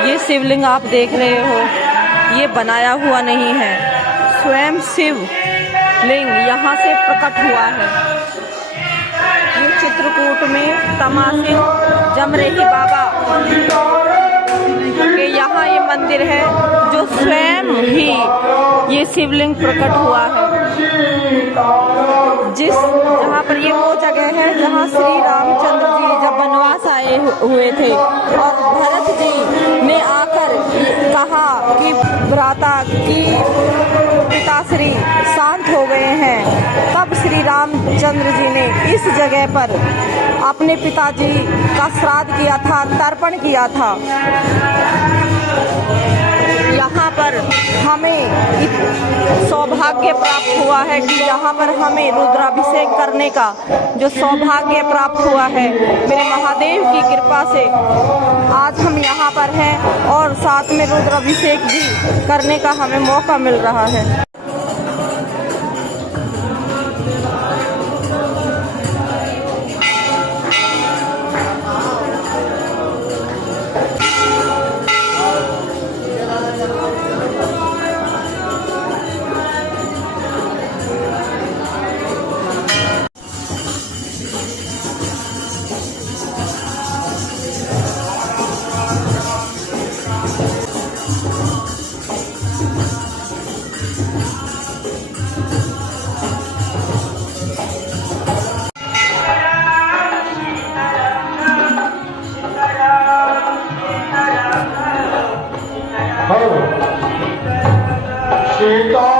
ये शिवलिंग आप देख रहे हो, ये बनाया हुआ नहीं है, स्वयं शिव लिंग यहाँ से प्रकट हुआ है। ये चित्रकूट में तमासिन जमरेही बाबा के यहाँ ये मंदिर है, जो स्वयं ही ये शिवलिंग प्रकट हुआ है। जहाँ पर ये वो जगह है जहाँ श्री रामचंद्र जी जब वनवास आए हुए थे और भरत जी ने आकर कहा कि भ्राता की पिताश्री शांत हो गए हैं, तब श्री रामचंद्र जी ने इस जगह पर अपने पिताजी का श्राद्ध किया था, तर्पण किया था। यहाँ पर हमें सौभाग्य प्राप्त हुआ है कि यहाँ पर हमें रुद्राभिषेक करने का जो सौभाग्य प्राप्त हुआ है, मेरे महादेव की कृपा से आज हम यहाँ पर हैं और साथ में रुद्राभिषेक भी करने का हमें मौका मिल रहा है। सीता